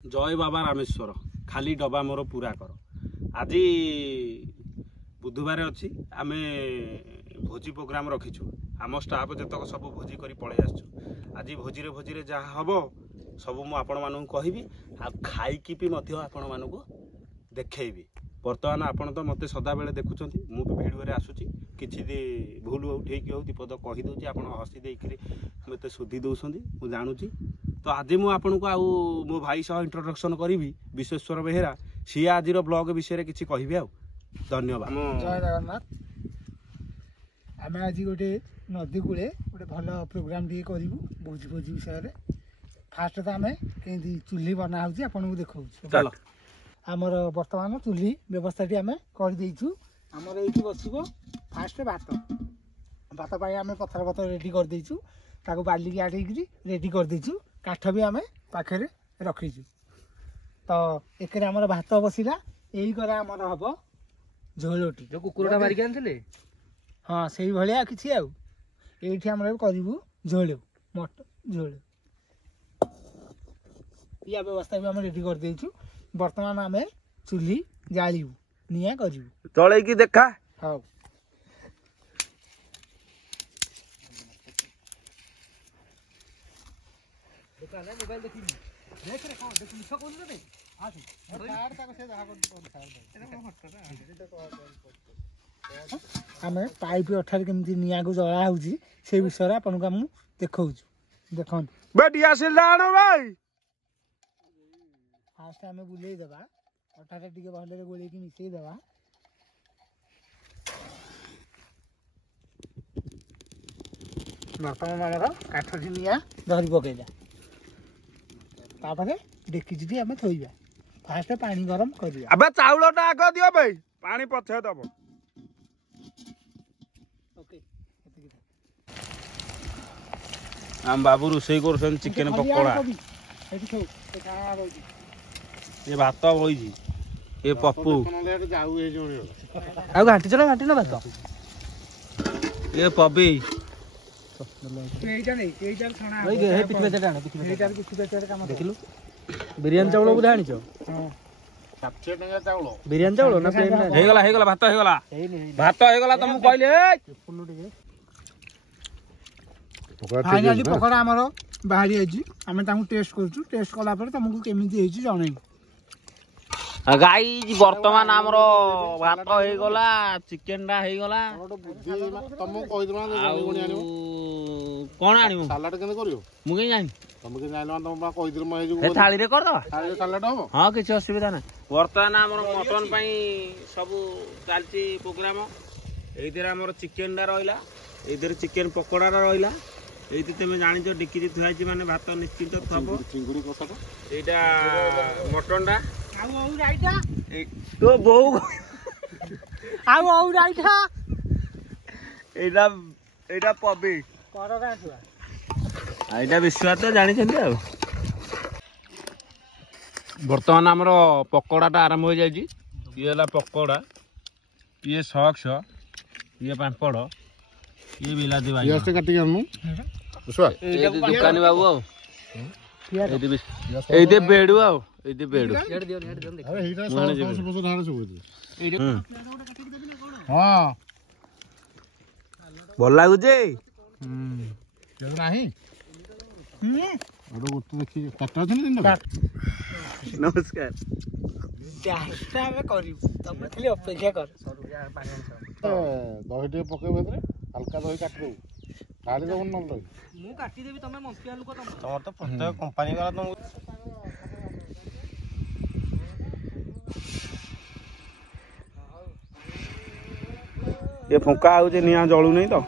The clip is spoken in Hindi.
जय बाबा रामेश्वर खाली डबा मोर पूरा कर। आज बुधवार अच्छी आम भोजी प्रोग्राम रखीचु। आम स्टाफ जतक सब भोजी कर पलि आसु। आज भोजी भोजी जहाँ हम सब मुझे आपण मानू कहबी आ खाईकी भी आपण मानू देखी। बर्तमान आपण तो मत सदा बेले देखुं मुझे भिडियो आसूँ किसी भूल हो ठीक हो पद कहीदे आप हसी देकर मत सुधी दौरान मुझे जानूची। तो आज मुझे आपको आउ मो भाई सह इंट्रोडक्शन करी विश्वेश्वर बेहेरा सी आज ब्लॉग विषय किसी कहि आ। धन्यवाद। जय जगन्नाथ। आम आज गोटे नदी कूले गोटे भल प्रोग्राम टे करूँ भोज भोज विषय। फास्ट तो आम कहीं चूल्ही बना हो आपको देखा आमर बर्तमान चूल्ही व्यवस्था आम करदेचु। आमर ये बसब फास्ट भात भात आम पथर पथर रेडी करदेचु ताको बालिकी आड़ेक रेडी करदेचु। काठ भी आम पाखे रखीचु। तो एक भात बसला यही कर आमर हम झोलटी जो कुकुरटा मारिक आनथिले हाँ से भाया किसी आठी आम करूँ झोल मट झोल या व्यवस्था भी आम रेडी करदेचु। बर्तमान आम चूल्ही जालू निआ करूँ चल देखा हाँ मोबाइल देखी देख रे कौन देख मिछ कोन रे आ तार ताको से जहा आमे पाइप अठार केमती निया को जला होउची से विषय आपन को हम देखाउछु। देखन बेटिया से लानो भाई फास्ट आमे बुलेई देबा अठार टिके भले गोले की मिसई देबा। बर्तमान आमर काठटी निया धरी पकेला तापरे देखी आम थोइबा। फास्ट पानी गरम करिया। अबे चाउलटा आग दियो भाई पानी पछे दबो। ओके हम बाबू रोसई कर चिकन पकोड़ा ये भात बई ये पप्पू आ घाटी चला घाटी ना भात ये पबी बिरियानी चाउल बुझे आनी बिरियानी चाउल ना हेगला भात हेगला भात हेगला तुमको कहले फाइनली पकोड़ा आमर बाहरी आइछि। आमे तामु टेस्ट करछु। टेस्ट कला पर तुमको केमिति हेछि जणै गाई बर्तमान आमर भात हेगला चिकेन टा हेगला तुमको कहि दमा कोन आनिमु सलाड केने करियो मु के जानि तुमको जाइलो तुम बा कहि दिल म हे थाली रे कर दो थाली सलाड हो हां किछ असुविधा ना। बर्तमान आमर मटन पई सब चालची प्रोग्राम एइतिर आमर चिकेन टा रहइला एइतिर चिकेन पकोड़ा रा रहइला एइति तमे जानि जो डिक्की थुआइछि माने भात निश्चित थबो चिंगुड़ी कसाटा एटा मटन टा आउ राइटा तो बहु आउ राइटा एटा एटा पबी कर का छुआ एटा विश्वास तो जानि छथि आ। बर्तमान हमरो पकोड़ा टा आरंभ हो जाइछि। ये हला पकोड़ा ये सॉक्स ये पापड़ ये बिलाती भाई ये से काटी आनु बुझवा ए दुकानी बाबू आ एदे बेडू आ एदे बेडू अरे हेटा 100 धारे से होई हां भल लागु जे ये नाही अरे उत देखि काटा छ न नमस्कार चाहता हमें करियो तुम खाली अपेक्षा कर दही टे पके बेतरे हल्का दही काट दो काली दो न दही मु काटी देबी तमे मंसिया लोक तमर तो प्रत्येक कंपनी वाला तुम ये फुंका आउ जे निया जळू नहीं तो